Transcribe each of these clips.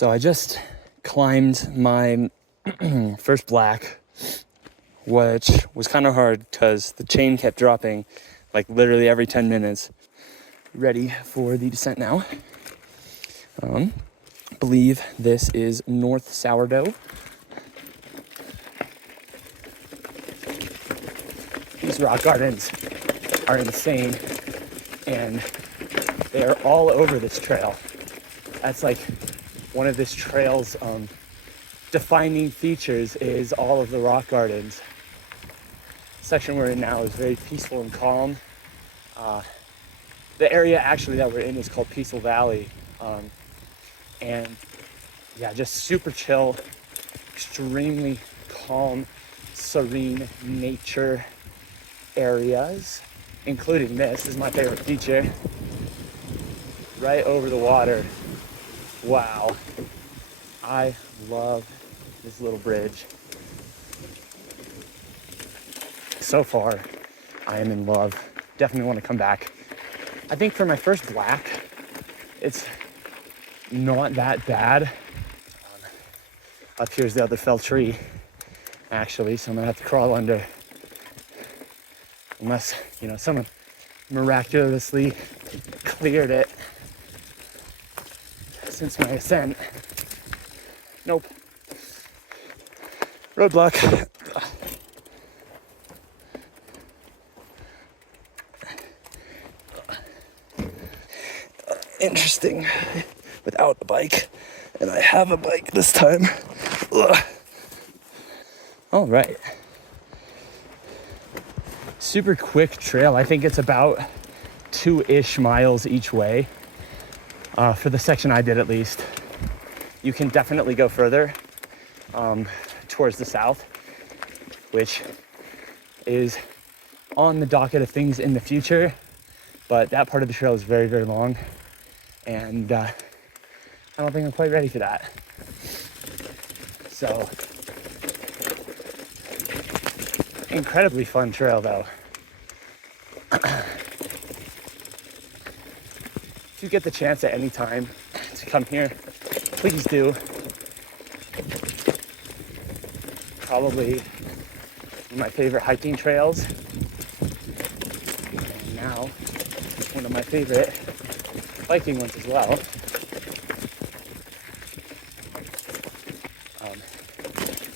So I just climbed my first black, which was kind of hard because the chain kept dropping like literally every 10 minutes. Ready for the descent now. Believe this is North Sourdough. These rock gardens are insane, and they are all over this trail. That's like one of this trail's defining features is all of the rock gardens. The section we're in now is very peaceful and calm. The area actually that we're in is called Peaceful Valley. And yeah, just super chill, extremely calm, serene nature areas, including this is my favorite feature. Right over the water. Wow. I love this little bridge. So far, I am in love. Definitely want to come back. I think for my first black, it's not that bad. Up here's the other fell tree, actually, so I'm gonna have to crawl under. Unless, someone miraculously cleared it since my ascent. Nope. Roadblock. Interesting. Without a bike, and I have a bike this time. Ugh. All right. Super quick trail. I think it's about 2-ish miles each way. For the section I did, at least. You can definitely go further towards the south, which is on the docket of things in the future, but that part of the trail is very, very long, and I don't think I'm quite ready for that. So, incredibly fun trail though. If you get the chance at any time to come here, please do. Probably one of my favorite hiking trails. And now, one of my favorite biking ones as well.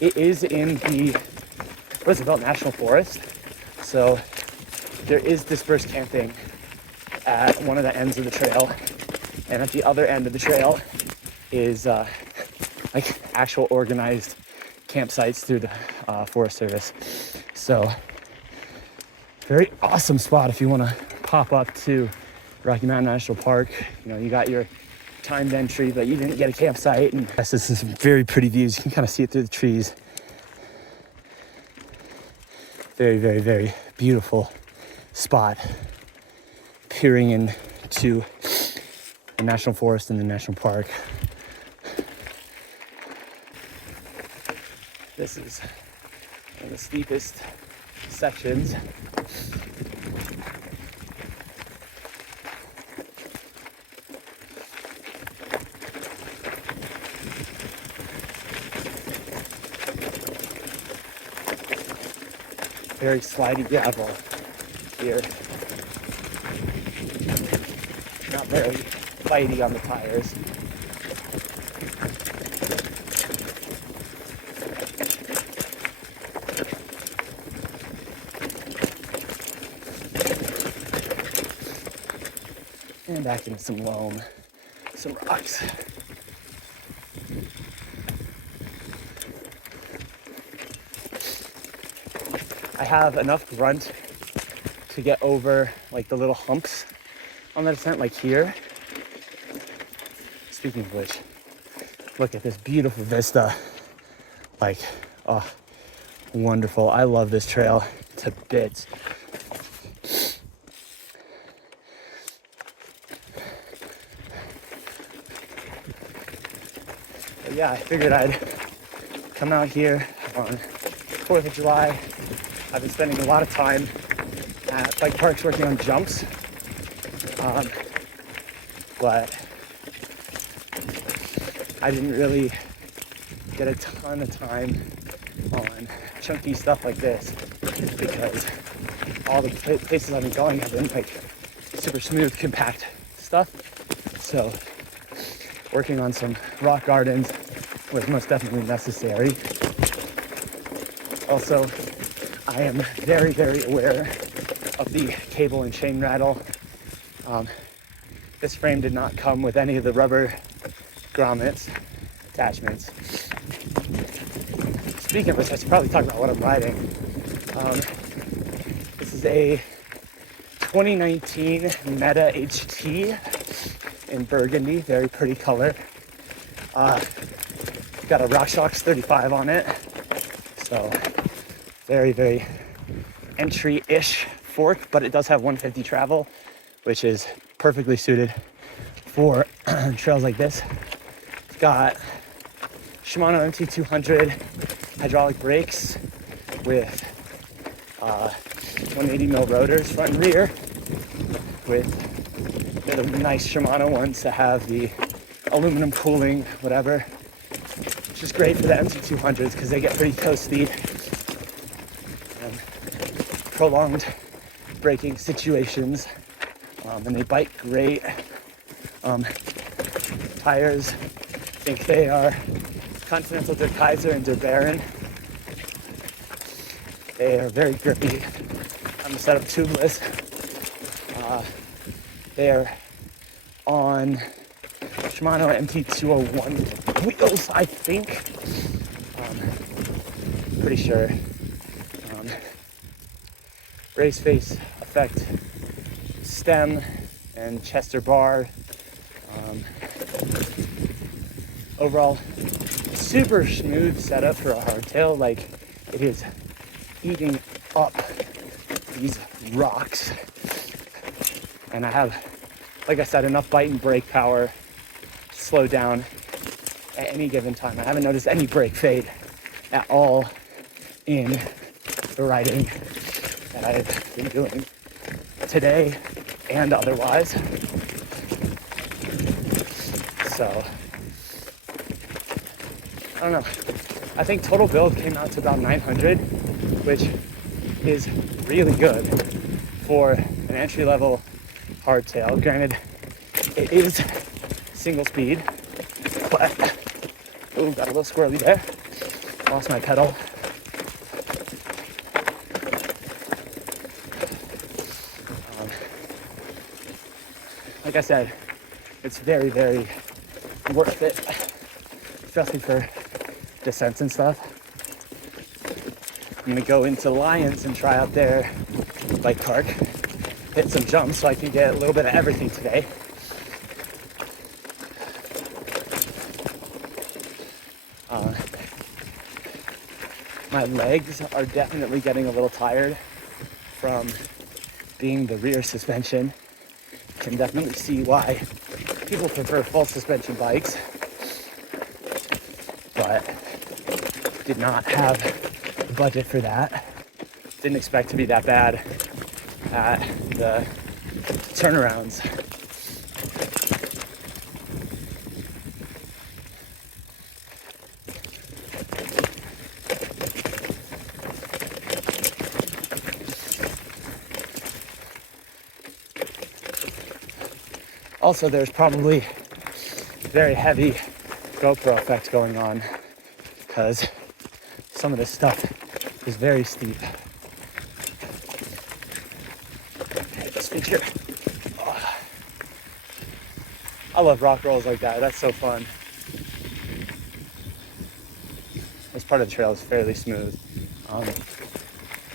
It is in the Roosevelt National Forest, so there is dispersed camping at one of the ends of the trail, and at the other end of the trail is like actual organized campsites through the Forest Service. So very awesome spot if you want to pop up to Rocky Mountain National Park. You got your timed entry, but you didn't get a campsite. And this is some very pretty views. You can kind of see it through the trees. Very, very, very beautiful spot, peering into the national forest and the national park. This is one of the steepest sections. Very slidey gravel here. Not very bitey on the tires. And back into some loam, some rocks. I have enough grunt to get over like the little humps on the descent, like here. Speaking of which, look at this beautiful vista. Like, oh, wonderful. I love this trail to bits. But yeah, I figured I'd come out here on 4th of July. I've been spending a lot of time at bike parks working on jumps. But I didn't really get a ton of time on chunky stuff like this because all the places I've been going have been like super smooth, compact stuff. So working on some rock gardens was most definitely necessary. Also, I am very, very aware of the cable and chain rattle. This frame did not come with any of the rubber grommets, attachments. Speaking of which, I should probably talk about what I'm riding. This is a 2019 Meta HT in burgundy, very pretty color. Got a RockShox 35 on it, so very, very entry-ish fork, but it does have 150 travel, which is perfectly suited for trails like this. It's got Shimano MT200 hydraulic brakes with 180mm rotors front and rear, with the nice Shimano ones that have the aluminum cooling, whatever, which is great for the MT200s because they get pretty toasty and prolonged braking situations, and they bite great. Tires, I think they are Continental Der Kaiser and Der Baron. They are very grippy. I'm set up tubeless. They're on Shimano MT201 wheels, I think. Pretty sure. Race face effect stem and Chester bar. Overall, super smooth setup for a hardtail. Like, it is eating up these rocks. And I have, like I said, enough bite and brake power to slow down at any given time. I haven't noticed any brake fade at all in the riding that I've been doing today and otherwise. So, I don't know. I think total build came out to about 900, which is really good for an entry-level hardtail. Granted, it is single speed, but ooh, got a little squirrely there. Lost my pedal. Like I said, it's very, very worth it, especially for descents and stuff. I'm gonna go into Lions and try out their bike park, hit some jumps so I can get a little bit of everything today. My legs are definitely getting a little tired from being the rear suspension. Can definitely see why people prefer full suspension bikes, but did not have the budget for that. Didn't expect to be that bad at the turnarounds. Also, there's probably very heavy GoPro effect going on because some of this stuff is very steep. Hit this feature. Oh. I love rock rolls like that. That's so fun. This part of the trail is fairly smooth.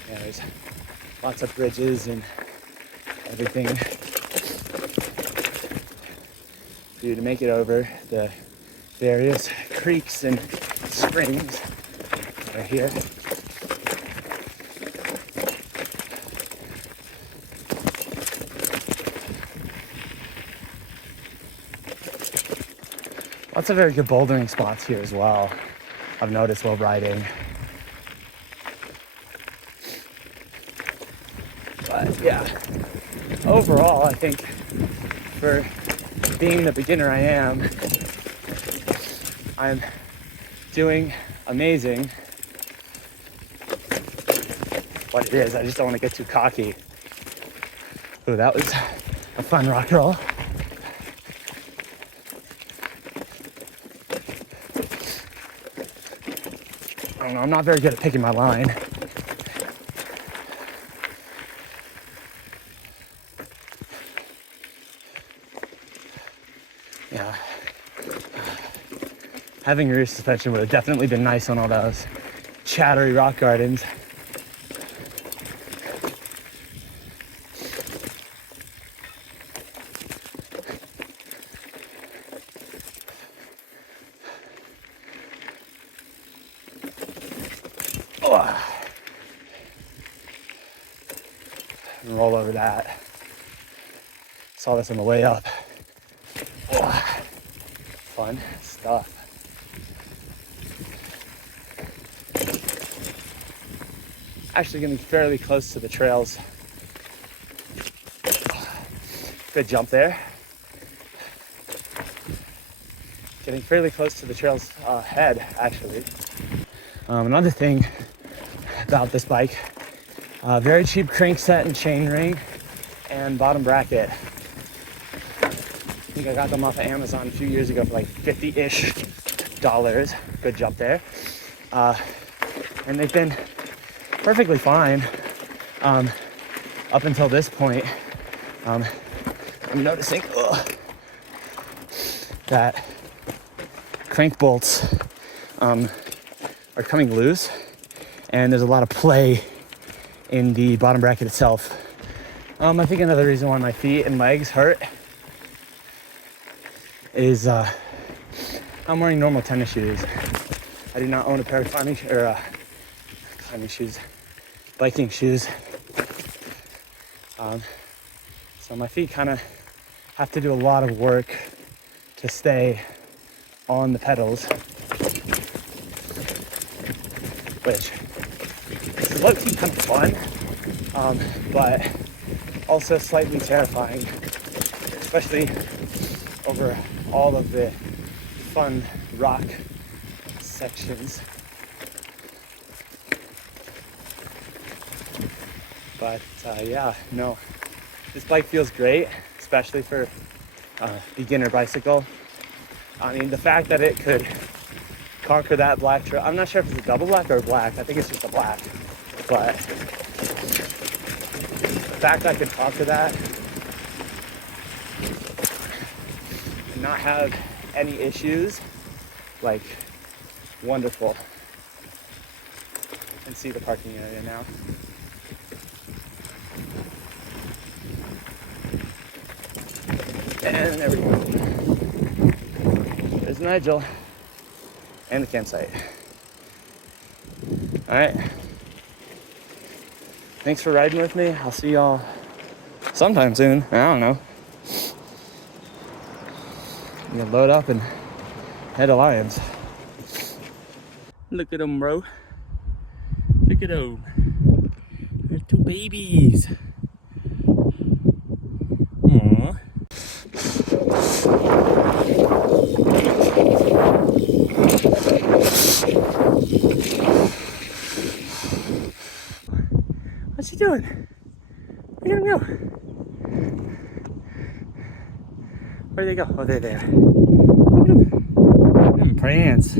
There's lots of bridges and everything for you to make it over the various creeks and springs that are here. Lots of very good bouldering spots here as well, I've noticed while riding. But yeah, overall, I think for being the beginner I am, I'm doing amazing. What it is, I just don't want to get too cocky. Ooh, that was a fun rock roll. I don't know, I'm not very good at picking my line. Yeah. Having rear suspension would have definitely been nice on all those chattery rock gardens. And roll over that. Saw this on the way up. Fun stuff. Actually getting fairly close to the trails. Good jump there. Getting fairly close to the trails ahead, actually. Another thing about this bike, very cheap crankset and chainring and bottom bracket. I think I got them off of Amazon a few years ago for like $50-ish. Good jump there. And they've been perfectly fine up until this point. I'm noticing that crank bolts are coming loose, and there's a lot of play in the bottom bracket itself. I think another reason why my feet and legs hurt is I'm wearing normal tennis shoes. I do not own a pair of climbing shoes, biking shoes. So my feet kind of have to do a lot of work to stay on the pedals, which is low-key kind of fun, but also slightly terrifying, especially over all of the fun rock sections. But yeah, no, this bike feels great, especially for a beginner bicycle. I mean, the fact that it could conquer that black trail, I'm not sure if it's a double black or a black, I think it's just a black, but the fact I could conquer that and not have any issues, like, wonderful. You can see the parking area now. And there we go. There's Nigel and the campsite. All right. Thanks for riding with me. I'll see y'all sometime soon. I don't know. I'm gonna load up and head to Lions. Look at them, bro. Look at them. They're two babies. Aww. What's he doing? Look at him go. Where'd they go? Oh, they're there. Look at him. Look at him prance.